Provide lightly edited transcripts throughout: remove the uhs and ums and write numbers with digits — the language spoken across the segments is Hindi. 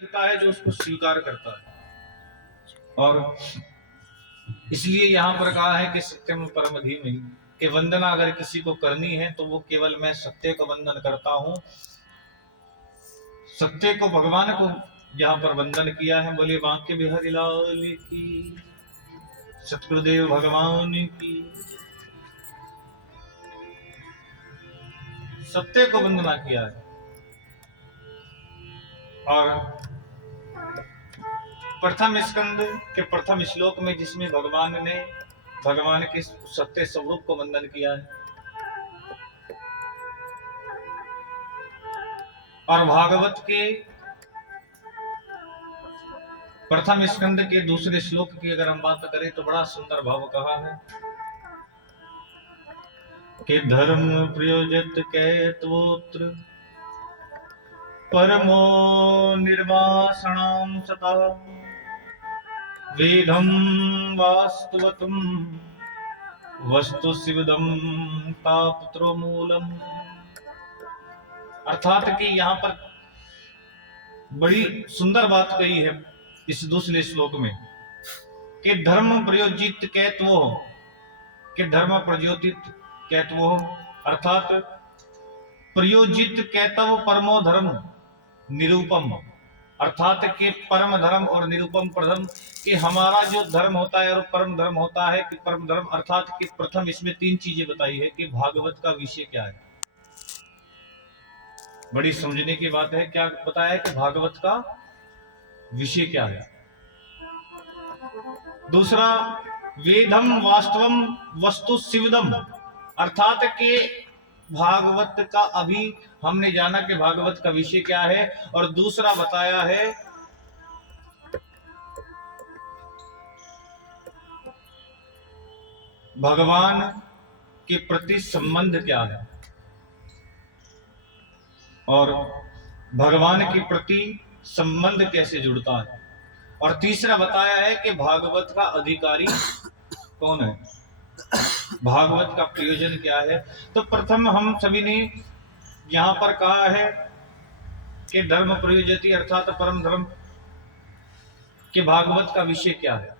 करता है जो उसको स्वीकार करता है। और इसलिए यहाँ पर कहा है कि सत्यम परम धीमहि, कि वंदना अगर किसी को करनी है तो वो केवल मैं सत्य को वंदन करता हूँ। सत्य को, भगवान को यहाँ पर वंदन किया है। बोले वाक्य बिहारी लाल की, सतगुरुदेव भगवान की। सत्य को वंदना किया है। और प्रथम स्कंद के प्रथम श्लोक में जिसमें भगवान ने भगवान के सत्य स्वरूप को वंदन किया है, और भागवत के प्रथम स्कंद के दूसरे श्लोक की अगर हम बात करें तो बड़ा सुंदर भाव कहा है कि धर्म प्रयोजत कैत्वोत्र परमो निर्वासणं सतः वेदं वास्तुवतम वस्तु शिवदम तापुत्रो मूलम। अर्थात कि यहाँ पर बड़ी सुंदर बात कही है इस दूसरे श्लोक में कि धर्म प्रयोजित कैत्वो, कि धर्म प्रयोजित कैत्वो अर्थात प्रयोजित कैतव परमो धर्म निरूपम, अर्थात कि परम धर्म और निरूपम प्रथम, कि हमारा जो धर्म होता है और परम धर्म होता है। कि परम धर्म अर्थात कि प्रथम इसमें तीन चीजें बताई है कि भागवत का विषय क्या है। बड़ी समझने की बात है। क्या बताया है कि भागवत का विषय क्या है। दूसरा, वेदम वास्तवम वस्तु शिवदम, अर्थात कि भागवत का अभी हमने जाना कि भागवत का विषय क्या है। और दूसरा बताया है भगवान के प्रति संबंध क्या है, और भगवान के प्रति संबंध कैसे जुड़ता है। और तीसरा बताया है कि भागवत का अधिकारी कौन है, भागवत का प्रयोजन क्या है। तो प्रथम हम सभी ने यहां पर कहा है कि धर्म प्रयोजति अर्थात परम धर्म के भागवत का विषय क्या है।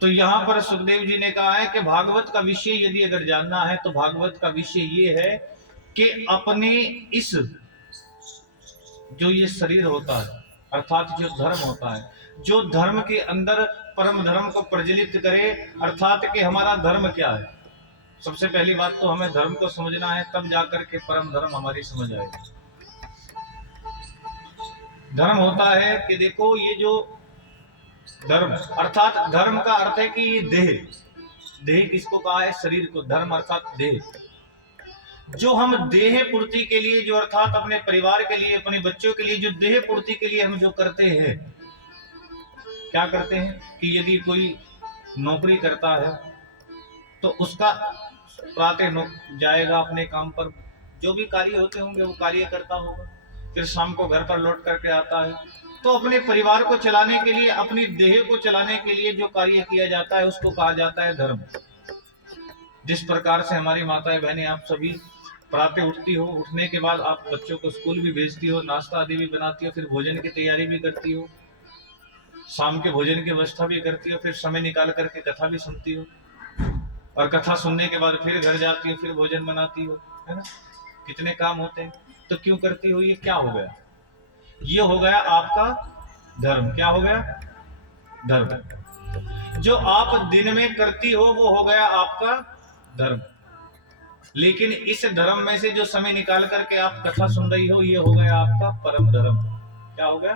तो यहां पर सुखदेव जी ने कहा है कि भागवत का विषय यदि अगर जानना है तो भागवत का विषय ये है कि अपने इस जो ये शरीर होता है अर्थात जो धर्म होता है, जो धर्म के अंदर परम धर्म को प्रज्वलित करे, अर्थात कि हमारा धर्म क्या है। सबसे पहली बात तो हमें धर्म को समझना है, तब जाकर के परम धर्म हमारी समझ आएगी। धर्म होता है कि देखो ये जो धर्म अर्थात धर्म का अर्थ है कि ये देह, देह किसको कहा है, शरीर को। धर्म अर्थात देह, जो हम देह पूर्ति के लिए, जो अर्थात अपने परिवार के लिए, अपने बच्चों के लिए, जो देह पूर्ति के लिए हम जो करते हैं, क्या करते हैं कि यदि कोई नौकरी करता है तो उसका प्रातः जाएगा अपने काम पर, जो भी कार्य होते होंगे वो कार्य करता होगा, फिर शाम को घर पर लौट करके आता है। तो अपने परिवार को चलाने के लिए, अपनी देह को चलाने के लिए जो कार्य किया जाता है उसको कहा जाता है धर्म। जिस प्रकार से हमारी माताएं बहनें आप सभी प्रातः उठती हो, उठने के बाद आप बच्चों को स्कूल भी भेजती हो, नाश्ता आदि भी बनाती हो, फिर भोजन की तैयारी भी करती हो, शाम के भोजन की व्यवस्था भी करती हो, फिर समय निकाल करके कथा भी सुनती हो, और कथा सुनने के बाद फिर घर जाती हो, फिर भोजन बनाती हो, है ना। कितने काम होते हैं। तो क्यों करती हो, ये क्या हो गया, ये हो गया आपका धर्म। क्या हो गया, धर्म। जो आप दिन में करती हो वो हो गया आपका धर्म। लेकिन इस धर्म में से जो समय निकाल करके आप कथा सुन रही हो, ये हो गया आपका परम धर्म। क्या हो गया,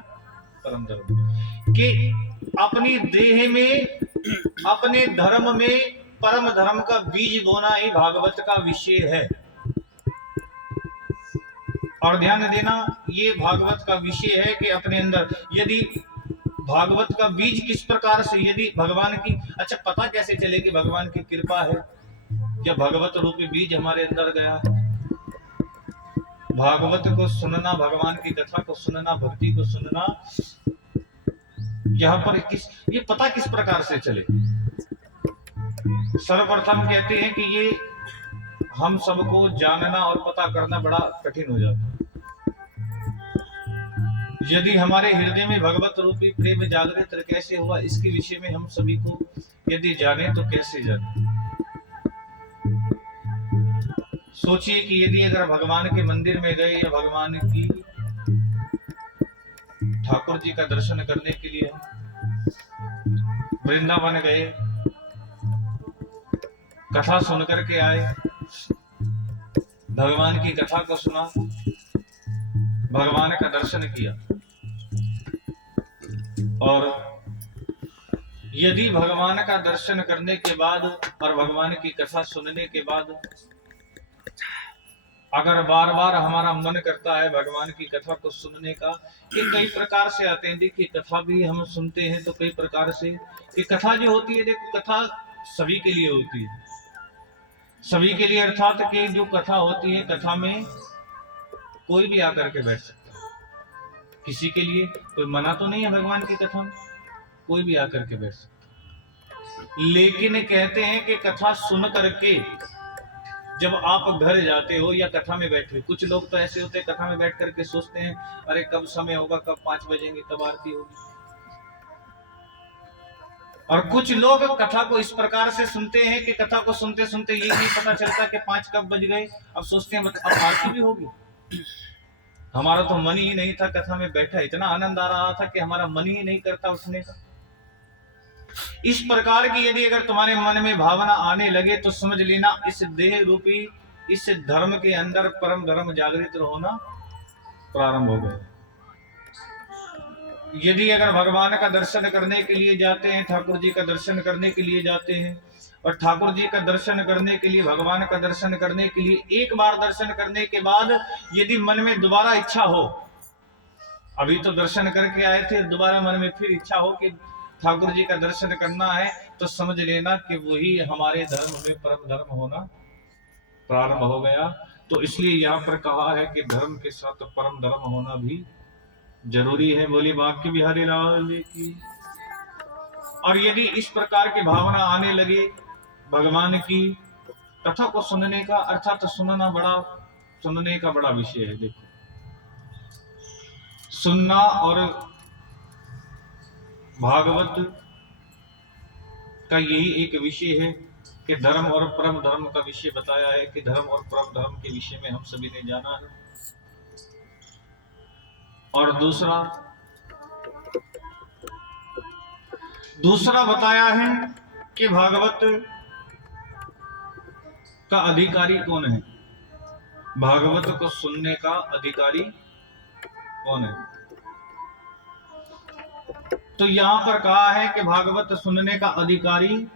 परम धर्म। कि अपनी देह में, अपने धर्म में परम धर्म का बीज बोना ही भागवत का विषय है। और ध्यान देना, ये भागवत का विषय है कि अपने अंदर यदि भागवत का बीज किस प्रकार से, यदि भगवान की, अच्छा पता कैसे चले कि भगवान की कृपा है, जब भगवत रूपी बीज हमारे अंदर गया। भागवत को सुनना, भगवान की कथा को सुनना, भक्ति को सुनना, यहाँ पर ये पता किस प्रकार से चले। सर्वप्रथम कहते हैं कि ये हम सबको जानना और पता करना बड़ा कठिन हो जाता है। यदि हमारे हृदय में भगवत रूपी प्रेम जागृत कैसे हुआ, इसके विषय में हम सभी को यदि जाने तो कैसे जाने। सोचिए कि यदि अगर भगवान के मंदिर में गए या भगवान की ठाकुर जी का दर्शन करने के लिए हम वृंदावन गए, कथा सुनकर के आए, भगवान की कथा को सुना, भगवान का दर्शन किया, और यदि भगवान का दर्शन करने के बाद और भगवान की कथा सुनने के बाद अगर बार बार हमारा मन करता है भगवान की कथा को सुनने का, ये कई प्रकार से आते हैं। देखिए कथा भी हम सुनते हैं तो कई प्रकार से, कि कथा जो होती है, देखो कथा सभी के लिए होती है, सभी के लिए, अर्थात कि जो कथा होती है, कथा में कोई भी आकर के बैठ सकता है, किसी के लिए कोई मना तो नहीं है भगवान की कथा में, कोई भी आकर के बैठ सकता है। लेकिन कहते हैं कि कथा सुन करके जब आप घर जाते हो या कथा में बैठे हो, कुछ लोग तो ऐसे होते हैं कथा में बैठ करके सोचते हैं अरे कब समय होगा, कब 5 बजेंगे, कब आरती होगी। और कुछ लोग कथा को इस प्रकार से सुनते हैं कि कथा को सुनते सुनते ये नहीं पता चलता कि 5 कब बज गए, अब सोचते हैं अब आरती भी होगी। हमारा तो मन ही नहीं था कथा में बैठा, इतना आनंद आ रहा था कि हमारा मन ही नहीं करता उठने का। इस प्रकार की यदि अगर तुम्हारे मन में भावना आने लगे तो समझ लेना इस देह रूपी इस धर्म के अंदर परम धर्म जागृत होना प्रारंभ हो गए। यदि अगर भगवान का दर्शन करने के लिए जाते हैं, ठाकुर जी का दर्शन करने के लिए जाते हैं, और ठाकुर जी का दर्शन करने के लिए, भगवान का दर्शन करने के लिए एक बार दर्शन करने के बाद यदि मन में दोबारा इच्छा हो, अभी तो दर्शन करके आए थे, दोबारा मन में फिर इच्छा हो कि ठाकुर जी का दर्शन करना है, तो समझ लेना कि वही हमारे धर्म में परम धर्म होना प्रारंभ हो गया। तो इसलिए यहाँ पर कहा है कि धर्म के साथ परम धर्म होना भी जरूरी है। बोली बाकी बिहारी लाल की। और यदि इस प्रकार की भावना आने लगे भगवान की कथा को सुनने का, अर्थात सुनने का बड़ा विषय है। देखो सुनना और भागवत का यही एक विषय है कि धर्म और परम धर्म का विषय बताया है कि धर्म और परम धर्म के विषय में हम सभी ने जाना है। और दूसरा बताया है कि भागवत का अधिकारी कौन है, भागवत को सुनने का अधिकारी कौन है। तो यहां पर कहा है कि भागवत सुनने का अधिकारी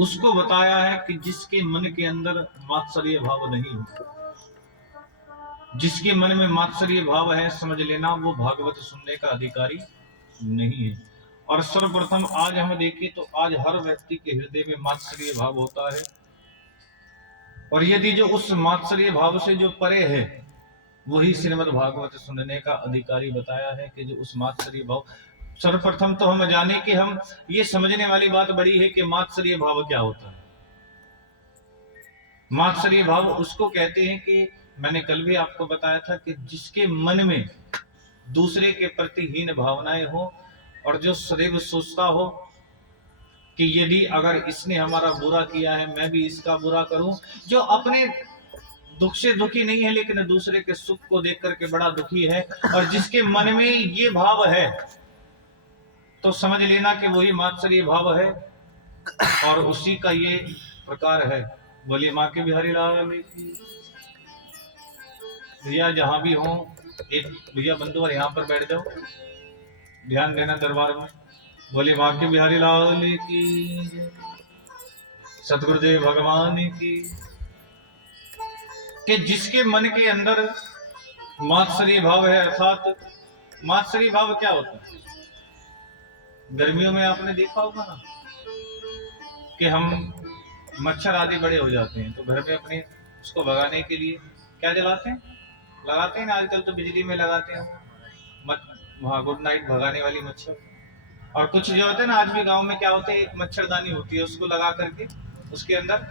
उसको बताया है कि जिसके मन के अंदर मात्सर्य भाव नहीं है। जिसके मन में मात्सर्य भाव है, समझ लेना वो भागवत सुनने का अधिकारी नहीं है। और सर्वप्रथम आज हम देखें तो आज हर व्यक्ति के हृदय में मात्सर्य भाव होता है, और यदि जो उस मात्सर्य भाव से जो परे है वही श्रीमद् भागवत सुनने का अधिकारी बताया है कि जो उस मात्सर्य भाव। सर्वप्रथम तो हम जाने कि हम ये समझने वाली बात बड़ी है कि मात्सर्य भाव क्या होता है। मात्सर्य भाव उसको कहते हैं कि मैंने कल भी आपको बताया था कि जिसके मन में दूसरे के प्रति हीन भावनाएं हो, और जो सदैव सोचता हो कि यदि अगर इसने हमारा बुरा किया है मैं भी इसका बुरा करूं, जो अपने दुख से दुखी नहीं है लेकिन दूसरे के सुख को देख करके बड़ा दुखी है, और जिसके मन में ये भाव है तो समझ लेना कि वही मात्सर्य भाव है, और उसी का ये प्रकार है। बोलिए माँ के बिहारी लाल की। भैया जहां भी हो, एक भैया बंधु और यहाँ पर बैठ जाओ, ध्यान देना दरबार में। बोले माँ के बिहारी लाल की, सतगुरुदेव भगवान की। कि जिसके मन के अंदर मात्सर्य भाव है, अर्थात मात्सर्य भाव क्या होता है, गर्मियों में आपने देखा होगा ना कि हम मच्छर आदि बड़े हो जाते हैं तो घर में अपने उसको भगाने के लिए क्या जलाते हैं, लगाते हैं ना, आजकल तो बिजली में लगाते हैं वहाँ गुड नाइट भगाने वाली मच्छर। और कुछ जो होते हैं ना, आज भी गांव में क्या होते हैं, एक मच्छरदानी होती है, उसको लगा करके उसके अंदर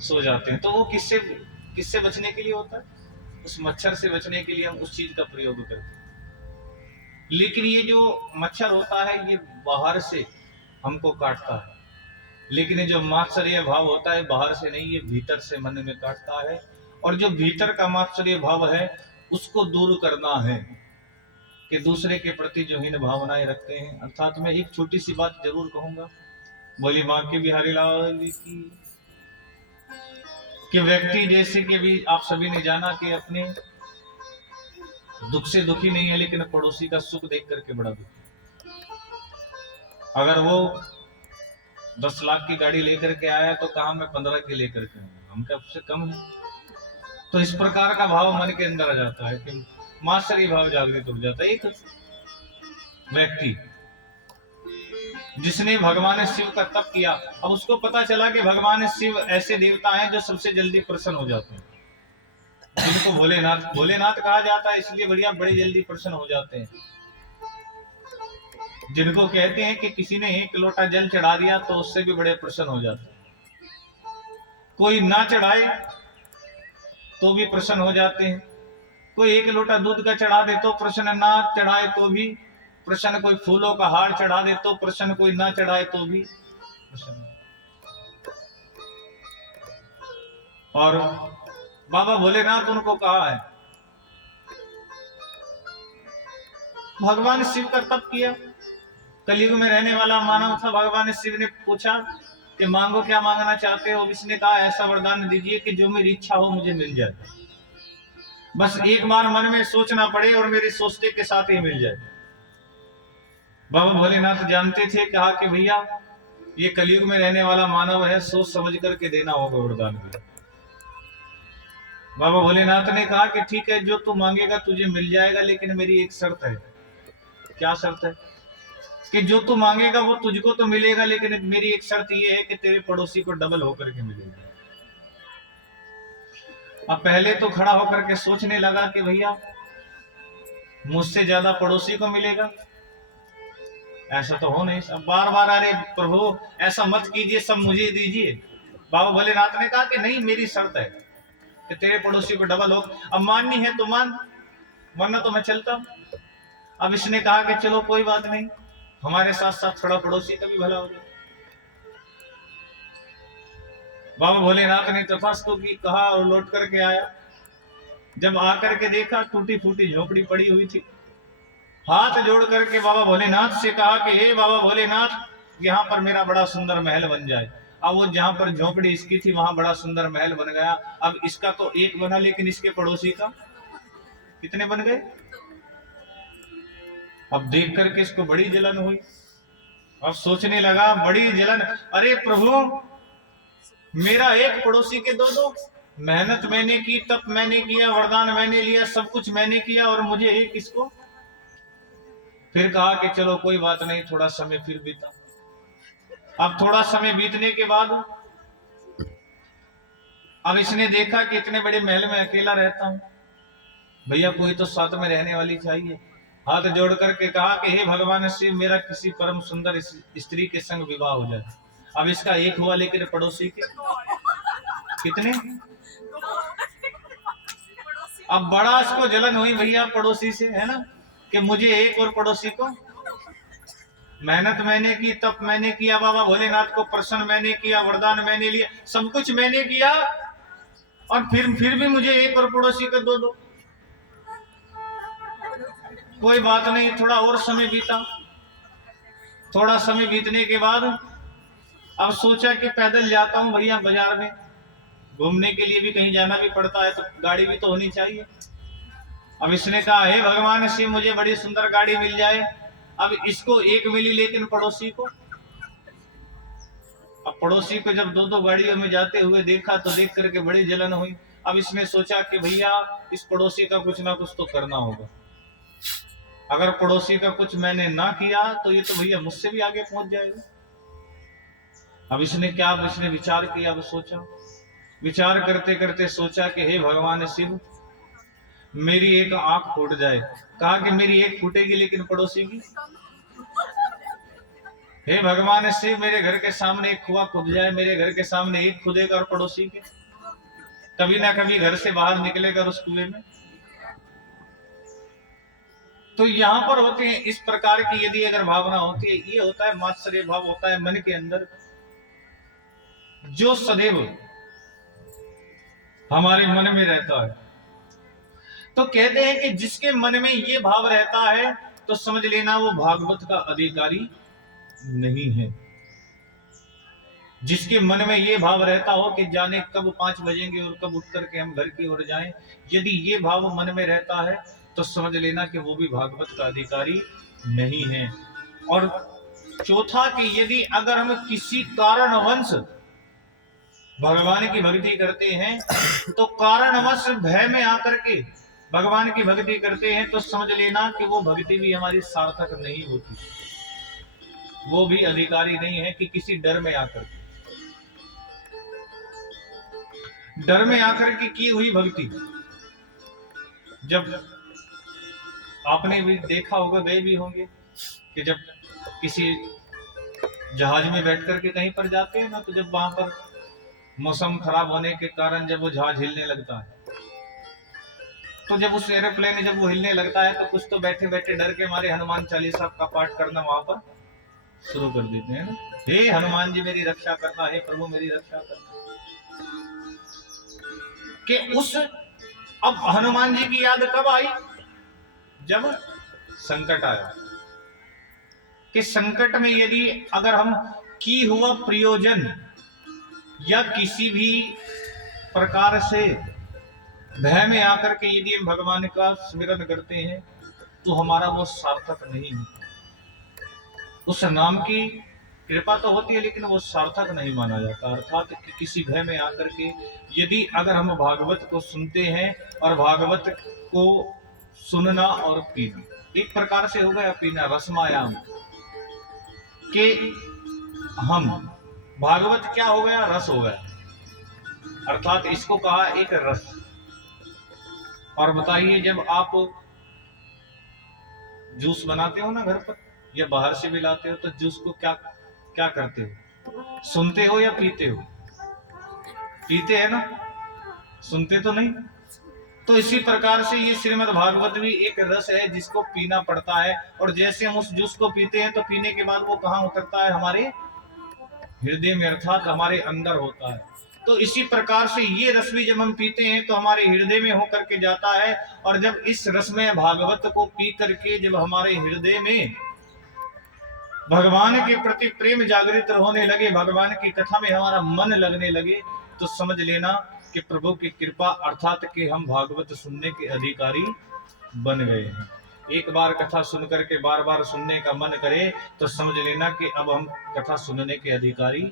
सो जाते हैं। तो वो किससे बचने के लिए होता है, उस मच्छर से बचने के लिए हम उस चीज का प्रयोग करते हैं। लेकिन ये जो मच्छर होता है ये बाहर से हमको काटता है, लेकिन ये जो मात्सर्य भाव होता है बाहर से नहीं, ये भीतर से मन में काटता है। और जो भीतर का मात्सर्य भाव है उसको दूर करना है, कि दूसरे के प्रति जो हीन भावनाएं रखते हैं। अर्थात मैं एक छोटी सी बात जरूर कहूंगा, बोली बांके बिहारी लाल की, कि व्यक्ति जैसे कि भी आप सभी ने जाना कि अपने दुख से दुखी नहीं है, लेकिन पड़ोसी का सुख देख करके बड़ा दुखी। अगर वो 10 लाख की गाड़ी लेकर के आया तो कहा मैं 15 की लेकर के आया, हम क्या उससे कम है? तो इस प्रकार का भाव मन के अंदर आ जाता है कि मात्सर्य भाव जागृत हो जाता है। एक व्यक्ति जिसने भगवान शिव का तप किया, अब उसको पता चला कि भगवान शिव ऐसे देवता हैं जो सबसे जल्दी प्रसन्न हो जाते हैं, जिनको भोलेनाथ भोलेनाथ कहा जाता है, इसलिए बढ़िया बड़ी जल्दी प्रसन्न हो जाते हैं। जिनको कहते हैं कि किसी ने 1 लोटा जल चढ़ा दिया तो उससे भी बड़े प्रसन्न हो जाते हैं। कोई ना चढ़ाए तो भी प्रसन्न हो जाते हैं। कोई 1 लोटा दूध का चढ़ा दे तो प्रसन्न, ना चढ़ाए तो भी प्रसन्न। कोई फूलों का हार चढ़ा दे तो प्रसन्न, कोई ना चढ़ाए तो भी प्रसन्न। और बाबा भोलेनाथ उनको कहा है, भगवान शिव का तप किया, कलयुग में रहने वाला मानव था। भगवान शिव ने पूछा कि मांगो, क्या मांगना चाहते हो? इसने कहा ऐसा वरदान दीजिए कि जो मेरी इच्छा हो मुझे मिल जाए, बस एक बार मन में सोचना पड़े और मेरे सोचते के साथ ही मिल जाए। बाबा भोलेनाथ जानते थे, कहा कि भैया ये कलयुग में रहने वाला मानव है, सोच समझ करके देना होगा वरदान भी। बाबा भोलेनाथ ने कहा कि ठीक है, जो तू मांगेगा तुझे मिल जाएगा, लेकिन मेरी एक शर्त है। क्या शर्त है? कि जो तू मांगेगा वो तुझको तो मिलेगा, लेकिन मेरी एक शर्त ये है कि तेरे पड़ोसी को डबल होकर के मिलेगा। अब पहले तो खड़ा होकर के सोचने लगा कि भैया मुझसे ज्यादा पड़ोसी को मिलेगा, ऐसा तो हो नहीं। सब बार बार अरे प्रभु ऐसा मत कीजिए, सब मुझे दीजिए। बाबा भोलेनाथ ने कहा कि नहीं, मेरी शर्त है कि तेरे पड़ोसी को डबल हो। अब माननी है तो मान, वरना तो मैं चलता हूं। अब इसने कहा कि चलो कोई बात नहीं, हमारे साथ साथ थोड़ा पड़ोसी का भी भला हो जाए। बाबा भोलेनाथ ने तथास्तु की कहा और लौट करके आया। जब आकर के देखा टूटी फूटी झोपड़ी पड़ी हुई थी, हाथ जोड़ करके बाबा भोलेनाथ से कहा कि हे बाबा भोलेनाथ, यहाँ पर मेरा बड़ा सुंदर महल बन जाए। अब वो जहां पर झोपड़ी इसकी थी वहां बड़ा सुंदर महल बन गया। अब इसका तो एक बना, लेकिन इसके पड़ोसी का कितने बन गए? अब देख करके इसको बड़ी जलन हुई। अब सोचने लगा बड़ी जलन, अरे प्रभु मेरा एक पड़ोसी के दो। मेहनत मैंने की, तप मैंने किया, वरदान मैंने लिया, सब कुछ मैंने किया, और मुझे एक इसको। फिर कहा कि चलो कोई बात नहीं, थोड़ा समय फिर बीता। अब थोड़ा समय बीतने के बाद अब इसने देखा कि इतने बड़े महल में अकेला रहता हूं, भैया कोई तो साथ में रहने वाली चाहिए। हाथ जोड़ करके कहा कि हे भगवान शिव, मेरा किसी परम सुंदर स्त्री के संग विवाह हो जाए। अब इसका एक हुआ, लेकिन पड़ोसी के कितने? अब बड़ा इसको जलन हुई भैया पड़ोसी से, है ना, कि मुझे एक और पड़ोसी को। मेहनत मैंने की, तप मैंने किया, बाबा भोलेनाथ को प्रसन्न मैंने किया, वरदान मैंने लिया, सब कुछ मैंने किया, और फिर भी मुझे एक और पड़ोसी को दो। कोई बात नहीं, थोड़ा और समय बीता। थोड़ा समय बीतने के बाद अब सोचा कि पैदल जाता हूं भैया, बाजार में घूमने के लिए भी कहीं जाना भी पड़ता है तो गाड़ी भी तो होनी चाहिए। अब इसने कहा हे भगवान शिव, मुझे बड़ी सुंदर गाड़ी मिल जाए। अब इसको एक मिली, लेकिन पड़ोसी को। अब पड़ोसी को जब दो गाड़ियों में जाते हुए देखा तो देख करके बड़ी जलन हुई। अब इसने सोचा कि भैया इस पड़ोसी का कुछ ना कुछ तो करना होगा। अगर पड़ोसी का कुछ मैंने ना किया तो ये तो भैया मुझसे भी आगे पहुंच जाएगा। अब इसने विचार किया, अब सोचा, विचार करते करते सोचा कि हे भगवान शिव, मेरी एक आंख फूट जाए। कहा कि मेरी एक फूटेगी, लेकिन पड़ोसी की। हे भगवान शिव, मेरे घर के सामने एक कुआं खुद जाए, मेरे घर के सामने एक खुदेगा और पड़ोसी के। कभी ना कभी घर से बाहर निकलेगा उस कुएं में। तो यहां पर होते हैं इस प्रकार की यदि अगर भावना होती है, ये होता है मात्सर्य भाव होता है मन के अंदर, जो सदैव हमारे मन में रहता है। तो कहते हैं कि जिसके मन में ये भाव रहता है तो समझ लेना वो भागवत का अधिकारी नहीं है। जिसके मन में ये भाव रहता हो कि जाने कब 5 बजेंगे और कब उठ करके हम घर की ओर जाएं, यदि ये भाव मन में रहता है तो समझ लेना कि वो भी भागवत का अधिकारी नहीं है। और चौथा कि यदि अगर हम किसी कारणवश भगवान की भक्ति करते हैं तो कारणवश भय में आकर के भगवान की भक्ति करते हैं तो समझ लेना कि वो भक्ति भी हमारी सार्थक नहीं होती, वो भी अधिकारी नहीं है। कि किसी डर में आकर के की हुई भक्ति, जब आपने भी देखा होगा, गए भी होंगे कि जब किसी जहाज में बैठ करके कहीं पर जाते हैं ना, तो जब वहां पर मौसम खराब होने के कारण जब वो जहाज हिलने लगता है, तो जब उस एरोप्लेन जब वो हिलने लगता है तो कुछ तो बैठे बैठे डर के मारे हनुमान चालीसा का पाठ करना वहां पर शुरू कर देते हैं ना। हे हनुमान जी मेरी रक्षा करना, हे प्रभु मेरी रक्षा करना। कि उस अब हनुमान जी की याद कब आई? जब संकट आया। कि संकट में यदि अगर हम की हुआ प्रयोजन या किसी भी प्रकार से भय में आकर के यदि हम भगवान का स्मरण करते हैं तो हमारा वो सार्थक नहीं होता। उस नाम की कृपा तो होती है लेकिन वो सार्थक नहीं माना जाता। अर्थात कि किसी भय में आकर के यदि अगर हम भागवत को सुनते हैं, और भागवत को सुनना और पीना एक प्रकार से हो गया पीना, रसमायाम। कि हम भागवत क्या हो गया? रस हो गया। अर्थात इसको कहा एक रस। और बताइए, जब आप जूस बनाते हो ना घर पर या बाहर से भी लाते हो, तो जूस को क्या क्या करते हो? सुनते हो या पीते हो? पीते हैं ना, सुनते तो नहीं। तो इसी प्रकार से ये श्रीमद् भागवत भी एक रस है जिसको पीना पड़ता है। और जैसे हम उस जूस को पीते हैं तो पीने के बाद वो कहाँ उतरता है? हमारे हृदय में, अर्थात हमारे अंदर होता है। तो इसी प्रकार से ये रस भी जब हम पीते हैं तो हमारे हृदय में होकर के जाता है। और जब इस रस में भागवत को पी करके जब हमारे हृदय में भगवान के प्रति प्रेम जागृत होने लगे, भगवान की कथा में हमारा मन लगने लगे, तो समझ लेना कि प्रभु की कृपा, अर्थात कि हम भागवत सुनने के अधिकारी बन गए हैं। एक बार कथा सुन करके बार बार सुनने का मन करे तो समझ लेना कि अब हम कथा सुनने के अधिकारी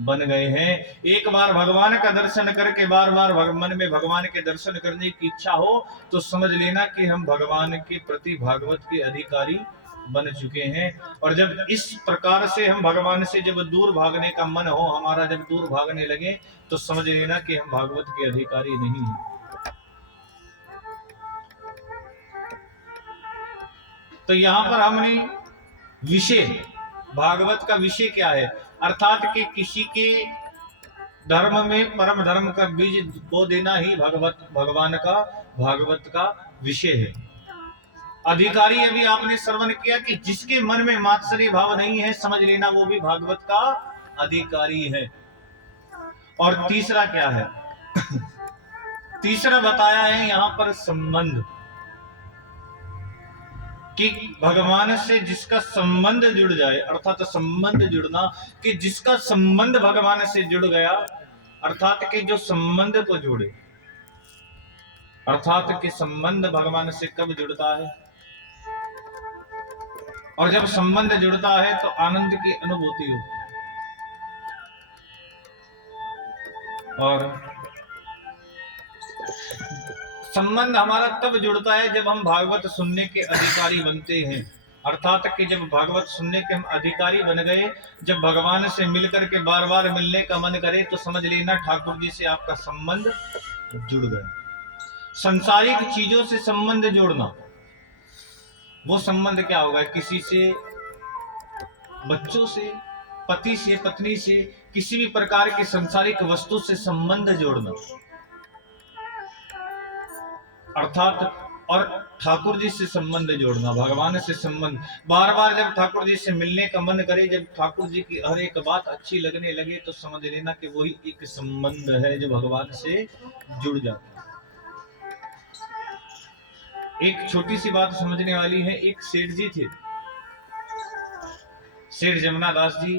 बन गए हैं। एक बार भगवान का दर्शन करके बार बार मन में भगवान के दर्शन करने की इच्छा हो तो समझ लेना कि हम भगवान के प्रति भागवत के अधिकारी बन चुके हैं। और जब इस प्रकार से हम भगवान से जब दूर भागने का मन हो, हमारा जब दूर भागने लगे, तो समझ लेना कि हम भागवत के अधिकारी नहीं हैं। तो यहां पर हमने विषय, भागवत का विषय क्या है? अर्थात कि किसी के धर्म में परम धर्म का बीज बो देना ही भगवान का भागवत का विषय है। अधिकारी अभी आपने श्रवण किया कि जिसके मन में मात्सर्य भाव नहीं है, समझ लेना वो भी भागवत का अधिकारी है। और तीसरा क्या है? तीसरा बताया है यहां पर संबंध, कि भगवान से जिसका संबंध जुड़ जाए, अर्थात संबंध जुड़ना, कि जिसका संबंध भगवान से जुड़ गया, अर्थात कि जो संबंध को जोड़े, अर्थात कि संबंध भगवान से कब जुड़ता है? और जब संबंध जुड़ता है तो आनंद की अनुभूति होती है। और संबंध हमारा तब जुड़ता है जब हम भागवत सुनने के अधिकारी बनते हैं। अर्थात कि जब भागवत सुनने के हम अधिकारी बन गए, जब भगवान से मिलकर के बार बार मिलने का मन करे, तो समझ लेना ठाकुर जी से आपका संबंध जुड़ गया। संसारिक चीजों से संबंध जोड़ना, वो संबंध क्या होगा? किसी से, बच्चों से, पति से, पत्नी से, किसी भी प्रकार की संसारिक वस्तु से संबंध जोड़ना, अर्थात और ठाकुर जी से संबंध जोड़ना, भगवान से संबंध। बार बार जब ठाकुर जी से मिलने का मन करे, जब ठाकुर जी की हर एक बात अच्छी लगने लगे, तो समझ लेना कि वही एक संबंध है जो भगवान से जुड़ जाता है। एक छोटी सी बात समझने वाली है। एक सेठ जी थे, सेठ जमुना दास जी,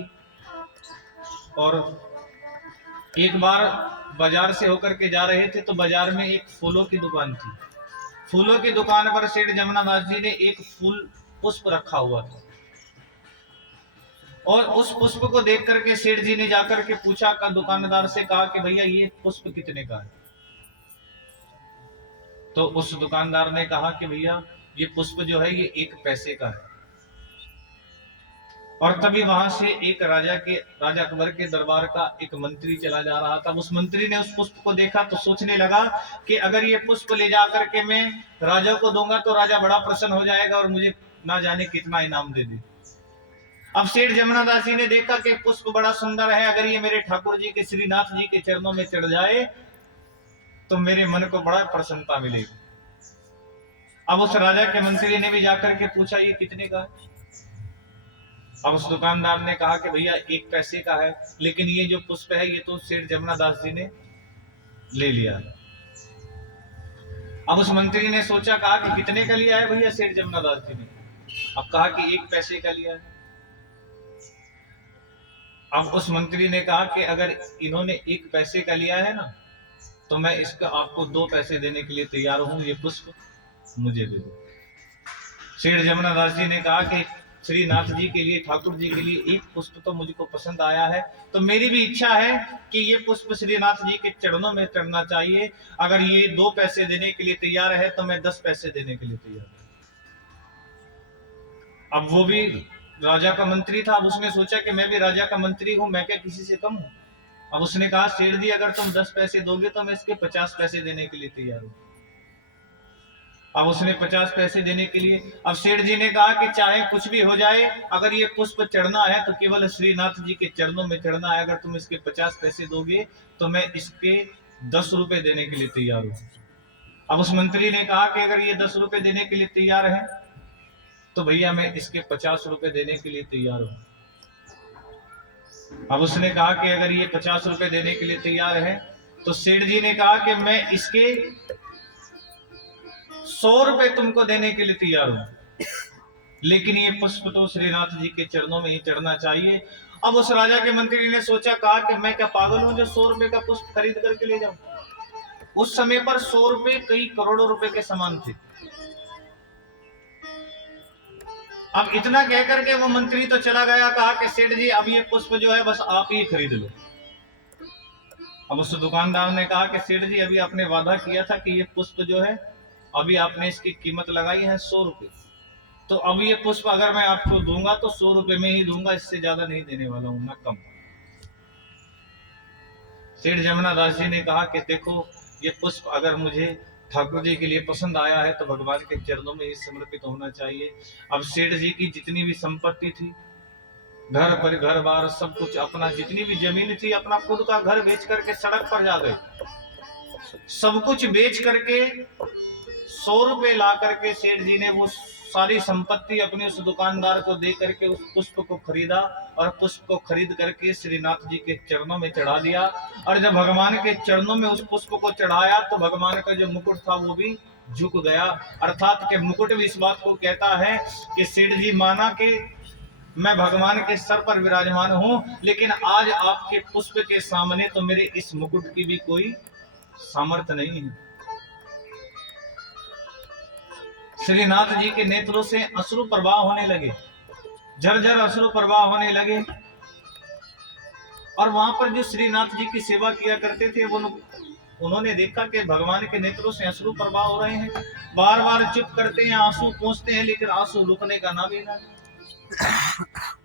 और एक बार बाजार से होकर के जा रहे थे तो बाजार में एक फूलों की दुकान थी। फूलों की दुकान पर सेठ जमुना दास जी ने एक फूल पुष्प रखा हुआ था, और उस पुष्प को देख करके सेठ जी ने जाकर के पूछा, का दुकानदार से कहा कि भैया ये पुष्प कितने का है? तो उस दुकानदार ने कहा कि भैया ये पुष्प जो है ये 1 पैसे का है। और तभी वहां से एक राजा अकबर के दरबार का एक मंत्री चला जा रहा था। उस मंत्री ने उस पुष्प को देखा तो सोचने लगा कि अगर ये पुष्प ले जाकर के मैं राजा को दूंगा तो राजा बड़ा प्रसन्न हो जाएगा और मुझे ना जाने कितना इनाम दे दे। अब सेठ जमुना दास जी ने देखा कि पुष्प बड़ा सुंदर है, अगर ये मेरे ठाकुर जी के श्रीनाथ जी के चरणों में चढ़ जाए तो मेरे मन को बड़ा प्रसन्नता मिलेगी। अब उस राजा के मंत्री ने भी जाकर के पूछा, ये कितने का है? अब उस दुकानदार ने कहा कि भैया 1 पैसे का है, लेकिन ये जो पुष्प है ये तो सेठ जमुना दास जी ने ले लिया। अब उस मंत्री ने सोचा, कहा कि कितने का लिया है भैया सेठ जमुना दास जी ने? अब कहा कि 1 पैसे का लिया है। अब उस मंत्री ने कहा कि अगर इन्होंने 1 पैसे का लिया है ना, तो मैं इसका आपको 2 पैसे देने के लिए तैयार हूं, ये पुष्प मुझे दे दो। सेठ जमुना दास जी ने कहा कि श्रीनाथ जी के लिए, ठाकुर जी के लिए 1 पुष्प तो मुझको पसंद आया है, तो मेरी भी इच्छा है कि ये पुष्प श्रीनाथ जी के चरणों में चढ़ना चाहिए। अगर ये 2 पैसे देने के लिए तैयार है तो मैं 10 पैसे देने के लिए तैयार हूं। अब वो भी राजा का मंत्री था। अब उसने सोचा कि मैं भी राजा का मंत्री हूं, मैं क्या किसी से कम हूं? अब उसने कहा, सेठ जी अगर तुम 10 पैसे दोगे तो मैं इसके 50 पैसे देने के लिए तैयार हूं। अब उसने 50 पैसे देने के लिए, अब सेठ जी ने कहा कि चाहे कुछ भी हो जाए, अगर ये पुष्प चढ़ना है तो केवल श्रीनाथ जी के चरणों में चढ़ना है। अगर तुम इसके 50 पैसे दोगे तो मैं इसके 10 रुपए देने के लिए तैयार हूं। अब उस मंत्री ने कहा कि अगर ये 10 रुपए देने के लिए तैयार है तो भैया मैं इसके 50 रुपए देने के लिए तैयार हूं। अब उसने कहा कि अगर ये 50 रुपए देने के लिए तैयार है, तो सेठ जी ने कहा कि मैं इसके 100 रुपए तुमको देने के लिए तैयार हूं, लेकिन ये पुष्प तो श्रीनाथ जी के चरणों में ही चढ़ना चाहिए। अब उस राजा के मंत्री ने सोचा, कहा कि मैं क्या पागल हूं जो 100 रुपए का पुष्प खरीद करके ले जाऊं? उस समय पर 100 रुपए कई करोड़ों रुपए के समान थे। अब इतना कह करके वो मंत्री तो चला गया, कहा कि सेठ जी अब ये पुष्प जो है बस आप ही खरीद लो। अब उस दुकानदार ने कहा कि सेठ जी अभी आपने वादा किया था कि ये पुष्प जो है अभी आपने इसकी कीमत लगाई है 100 रुपए, तो अब ये पुष्प अगर मैं आपको दूंगा तो 100 रुपए में ही दूंगा, इससे ज्यादा नहीं देने वाला हूं, ना कम। सेठ जमुना दास जी ने कहा कि देखो ये पुष्प अगर मुझे ठाकुर जी के लिए पसंद आया है तो भगवान के चरणों में ही समर्पित होना चाहिए। अब सेठ जी की जितनी भी संपत्ति थी, घर पर घर बार सब कुछ, अपना जितनी भी जमीन थी, अपना खुद का घर बेच करके सड़क पर जा गए। सब कुछ बेच करके 100 रुपए ला करके सेठ जी ने वो सारी संपत्ति अपने उस दुकानदार को दे करके उस पुष्प को खरीदा, और पुष्प को खरीद करके श्रीनाथ जी के चरणों में चढ़ा दिया। और जब भगवान के चरणों में उस पुष्प को चढ़ाया तो भगवान का जो मुकुट था वो भी झुक गया। अर्थात के मुकुट भी इस बात को कहता है कि सेठ जी माना कि मैं भगवान के सर पर विराजमान हूं, लेकिन आज आपके पुष्प के सामने तो मेरे इस मुकुट की भी कोई सामर्थ्य नहीं है। श्रीनाथ जी के नेत्रों से अश्रु प्रवाह होने लगे, झरझर अश्रु प्रवाह होने लगे। और वहां पर जो श्रीनाथ जी की सेवा किया करते थे वो उन्होंने देखा कि भगवान के नेत्रों से अश्रु प्रवाह हो रहे हैं, बार बार चुप करते हैं, आंसू पोंछते हैं, लेकिन आंसू रुकने का नाम ही ना।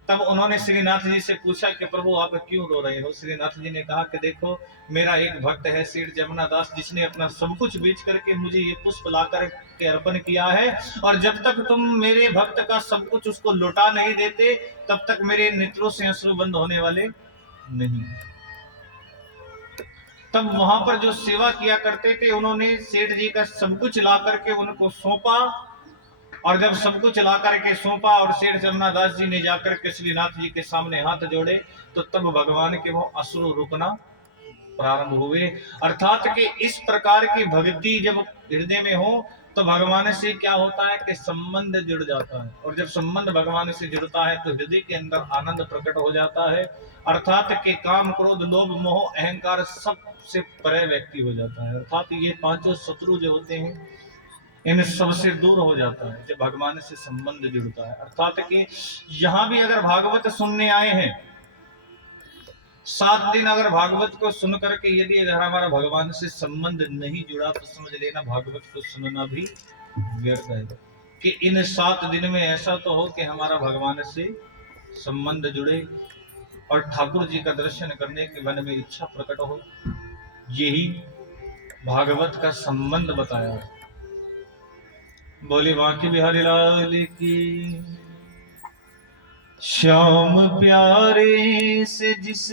तब उन्होंने श्रीनाथ जी से पूछा कि प्रभु आप क्यों रो रहे हो? श्रीनाथ जी ने कहा कि देखो मेरा एक भक्त है सेठ जमुना दास, जिसने अपना सब कुछ बेच करके मुझे ये पुष्प ला कर के अर्पण किया है, और जब तक तुम मेरे भक्त का सब कुछ उसको लौटा नहीं देते तब तक मेरे नेत्रों से अश्रु बंद होने वाले नहीं। तब वहां पर जो सेवा किया करते थे उन्होंने सेठ जी का सब कुछ ला करके उनको सौंपा, और जब सब कुछ ला करके सौंपा और सेठ जमुनादास जी ने जाकर के श्रीनाथ जी के सामने हाथ जोड़े, तो तब भगवान के वो अश्रु रुकना प्रारंभ हुए। अर्थात कि इस प्रकार की भक्ति जब हृदय में हो तो भगवान से क्या होता है कि संबंध जुड़ जाता है, और जब संबंध भगवान से जुड़ता है तो हृदय के अंदर आनंद प्रकट हो जाता है। अर्थात कि काम क्रोध लोभ मोह अहंकार सबसे परे व्यक्ति हो जाता है। अर्थात ये पांचों शत्रु जो होते हैं इन सबसे दूर हो जाता है जब भगवान से संबंध जुड़ता है। अर्थात कि यहां भी अगर भागवत सुनने आए हैं 7 दिन, अगर भागवत को सुन करके यदि अगर हमारा भगवान से संबंध नहीं जुड़ा तो समझ लेना भागवत को सुनना भी व्यर्थ है। कि इन 7 दिन में ऐसा तो हो कि हमारा भगवान से संबंध जुड़े और ठाकुर जी का दर्शन करने के मन में इच्छा प्रकट हो। यही भागवत का संबंध बताया है। बोले बांके बिहारी लाल की। श्याम प्यारे से जिस